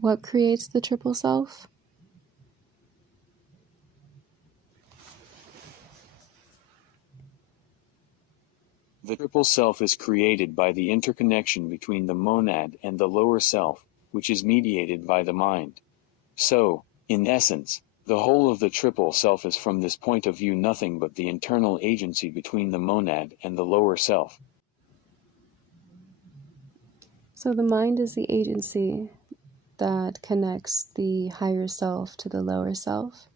What creates the triple self? The triple self is created by the interconnection between the monad and the lower self, which is mediated by the mind. So, in essence, the whole of the triple self is from this point of view nothing but the internal agency between the monad and the lower self. So the mind is the agency that connects the higher self to the lower self.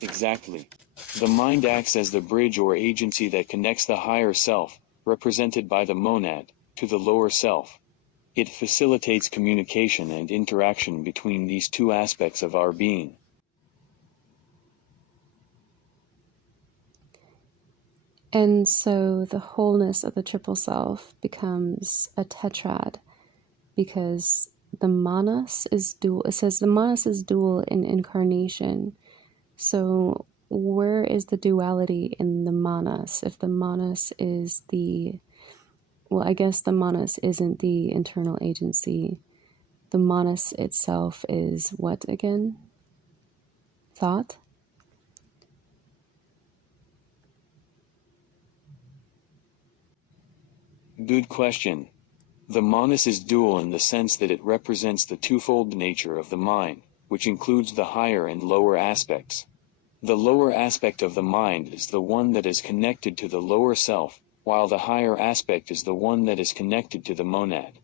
Exactly. The mind acts as the bridge or agency that connects the higher self, represented by the monad, to the lower self. It facilitates communication and interaction between these two aspects of our being. And so the wholeness of the triple self becomes a tetrad because the manas is dual. It says the manas is dual in incarnation. So where is the duality in the manas? If the manas is I guess the manas isn't the internal agency. The manas itself is what again? Thought? Good question. The manas is dual in the sense that it represents the twofold nature of the mind, which includes the higher and lower aspects. The lower aspect of the mind is the one that is connected to the lower self, while the higher aspect is the one that is connected to the monad.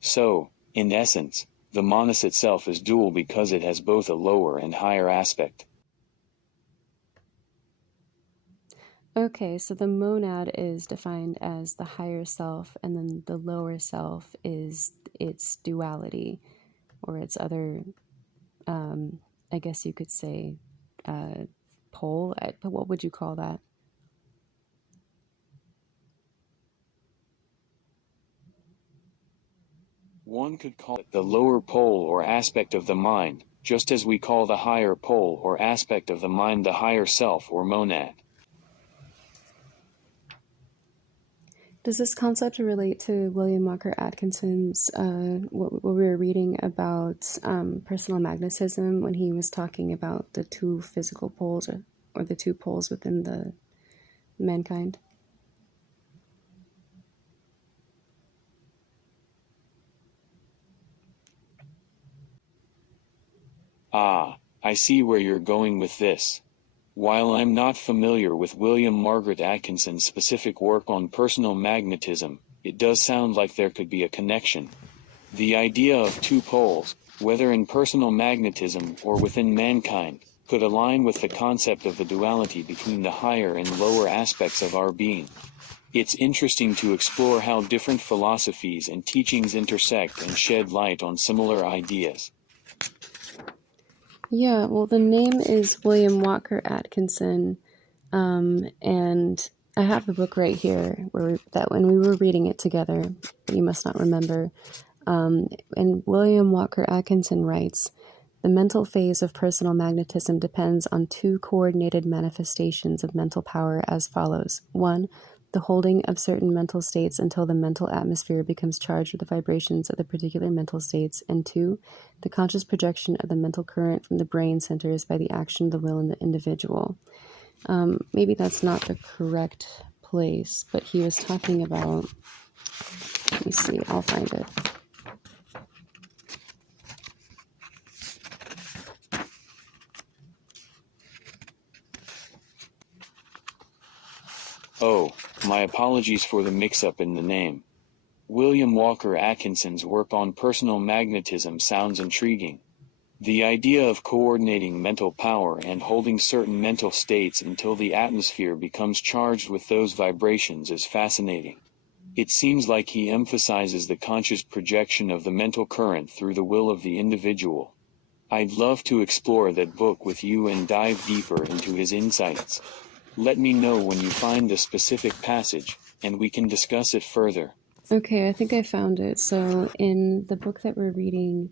So, in essence, the manas itself is dual because it has both a lower and higher aspect. Okay, so the monad is defined as the higher self, and then the lower self is its duality, or its other, I guess you could say, pole. But what would you call that? One could call it the lower pole or aspect of the mind, just as we call the higher pole or aspect of the mind the higher self or monad. Does this concept relate to William Walker Atkinson's, what we were reading about personal magnetism when he was talking about the two physical poles or the two poles within the mankind? Ah, I see where you're going with this. While I'm not familiar with William Margaret Atkinson's specific work on personal magnetism, it does sound like there could be a connection. The idea of two poles, whether in personal magnetism or within mankind, could align with the concept of the duality between the higher and lower aspects of our being. It's interesting to explore how different philosophies and teachings intersect and shed light on similar ideas. Yeah, well, the name is William Walker Atkinson, and I have the book right here that when we were reading it together, you must not remember. And William Walker Atkinson writes, the mental phase of personal magnetism depends on two coordinated manifestations of mental power as follows. 1, the holding of certain mental states until the mental atmosphere becomes charged with the vibrations of the particular mental states, and 2, the conscious projection of the mental current from the brain centers by the action of the will in the individual. Maybe that's not the correct place, but he was talking about, let me see, I'll find it. Oh, my apologies for the mix-up in the name. William Walker Atkinson's work on personal magnetism sounds intriguing. The idea of coordinating mental power and holding certain mental states until the atmosphere becomes charged with those vibrations is fascinating. It seems like he emphasizes the conscious projection of the mental current through the will of the individual. I'd love to explore that book with you and dive deeper into his insights. Let me know when you find the specific passage, and we can discuss it further. Okay, I think I found it. So in the book that we're reading,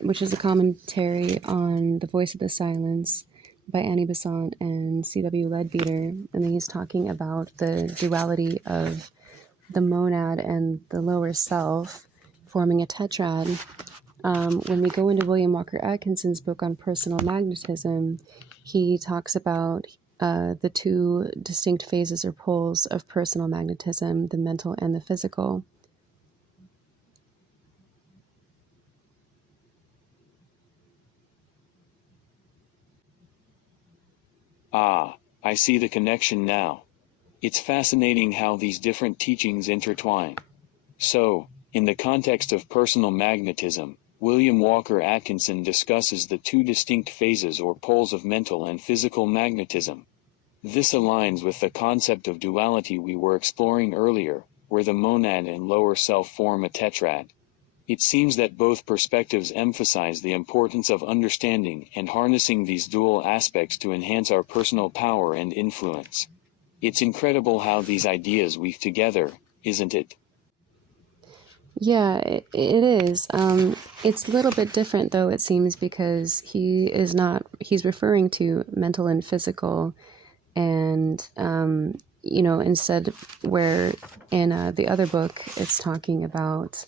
which is a commentary on The Voice of the Silence, by Annie Besant and C.W. Leadbeater, and then he's talking about the duality of the monad and the lower self forming a tetrad. When we go into William Walker Atkinson's book on personal magnetism, he talks about the two distinct phases or poles of personal magnetism, the mental and the physical. Ah, I see the connection now. It's fascinating how these different teachings intertwine. So, in the context of personal magnetism, William Walker Atkinson discusses the two distinct phases or poles of mental and physical magnetism. This aligns with the concept of duality we were exploring earlier, where the monad and lower self form a tetrad. It seems that both perspectives emphasize the importance of understanding and harnessing these dual aspects to enhance our personal power and influence. It's incredible how these ideas weave together, isn't it? Yeah, it is. It's a little bit different, though, it seems, because he's referring to mental and physical, and, instead, where in the other book, it's talking about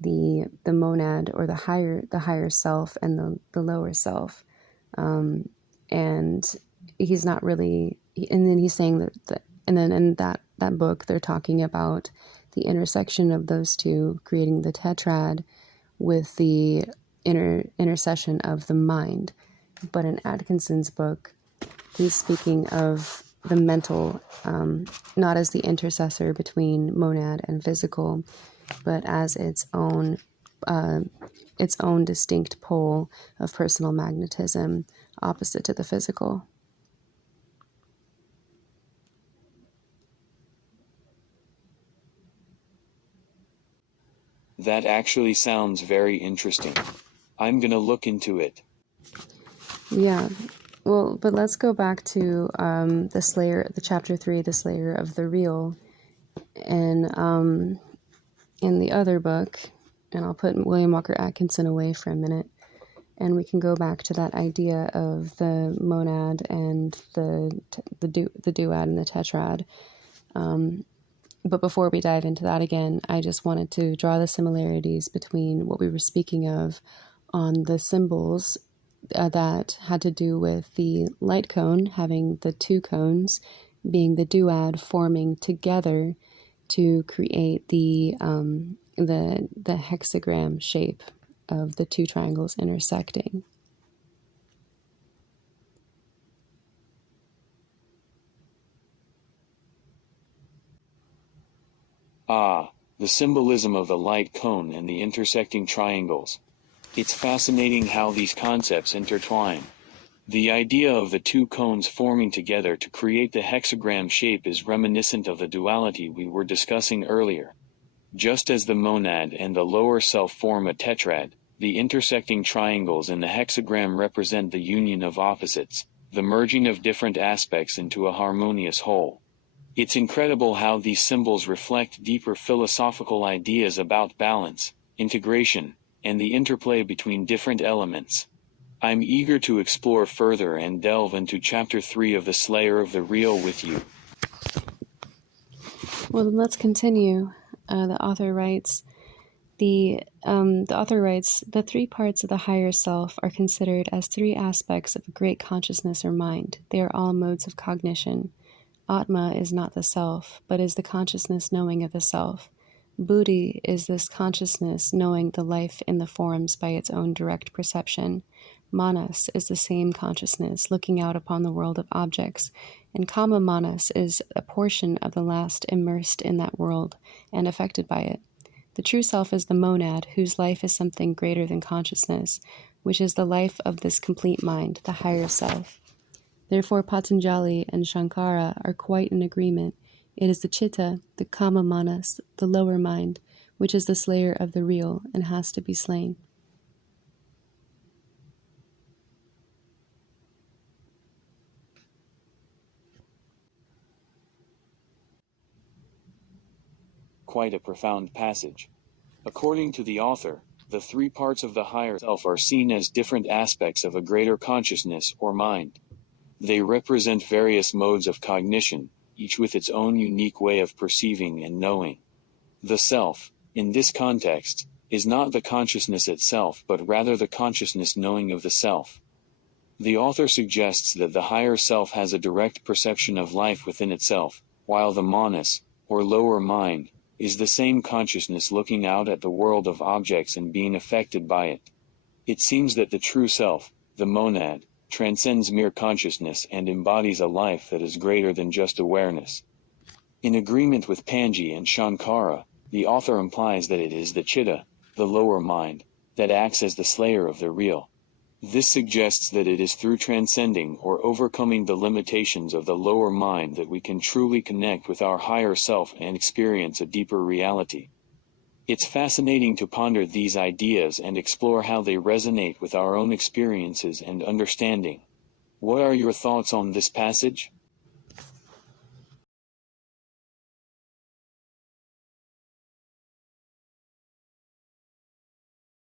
the monad or the higher self and the lower self. And he's not really, and then he's saying and then in that book, they're talking about the intersection of those two, creating the tetrad with the intercession of the mind. But in Atkinson's book, he's speaking of the mental, not as the intercessor between monad and physical, but as its own distinct pole of personal magnetism, opposite to the physical. That actually sounds very interesting. I'm gonna look into it. Yeah. Well, but let's go back to the chapter 3, the Slayer of the Real, and in the other book, and I'll put William Walker Atkinson away for a minute, and we can go back to that idea of the monad and the duad and the tetrad. But before we dive into that again, I just wanted to draw the similarities between what we were speaking of on the symbols that had to do with the light cone having the two cones being the duad forming together to create the hexagram shape of the two triangles intersecting. Ah, the symbolism of the light cone and the intersecting triangles. It's fascinating how these concepts intertwine. The idea of the two cones forming together to create the hexagram shape is reminiscent of the duality we were discussing earlier. Just as the monad and the lower self form a tetrad, the intersecting triangles in the hexagram represent the union of opposites, the merging of different aspects into a harmonious whole. It's incredible how these symbols reflect deeper philosophical ideas about balance, integration, and the interplay between different elements. I'm eager to explore further and delve into Chapter 3 of The Slayer of the Real with you. Well, then let's continue. The author writes, the three parts of the higher self are considered as three aspects of a great consciousness or mind. They are all modes of cognition. Atma is not the self, but is the consciousness knowing of the self. Buddhi is this consciousness knowing the life in the forms by its own direct perception. Manas is the same consciousness looking out upon the world of objects, and Kama Manas is a portion of the last immersed in that world and affected by it. The true self is the monad, whose life is something greater than consciousness, which is the life of this complete mind, the higher self. Therefore, Patanjali and Shankara are quite in agreement. It is the chitta, the Kama Manas, the lower mind, which is the slayer of the real and has to be slain. Quite a profound passage. According to the author, the three parts of the higher self are seen as different aspects of a greater consciousness or mind. They represent various modes of cognition, each with its own unique way of perceiving and knowing. The self, in this context, is not the consciousness itself but rather the consciousness knowing of the self. The author suggests that the higher self has a direct perception of life within itself, while the manas, or lower mind, is the same consciousness looking out at the world of objects and being affected by it. It seems that the true self, the monad, transcends mere consciousness and embodies a life that is greater than just awareness. In agreement with Panji and Shankara, the author implies that it is the chitta, the lower mind, that acts as the slayer of the real. This suggests that it is through transcending or overcoming the limitations of the lower mind that we can truly connect with our higher self and experience a deeper reality. It's fascinating to ponder these ideas and explore how they resonate with our own experiences and understanding. What are your thoughts on this passage?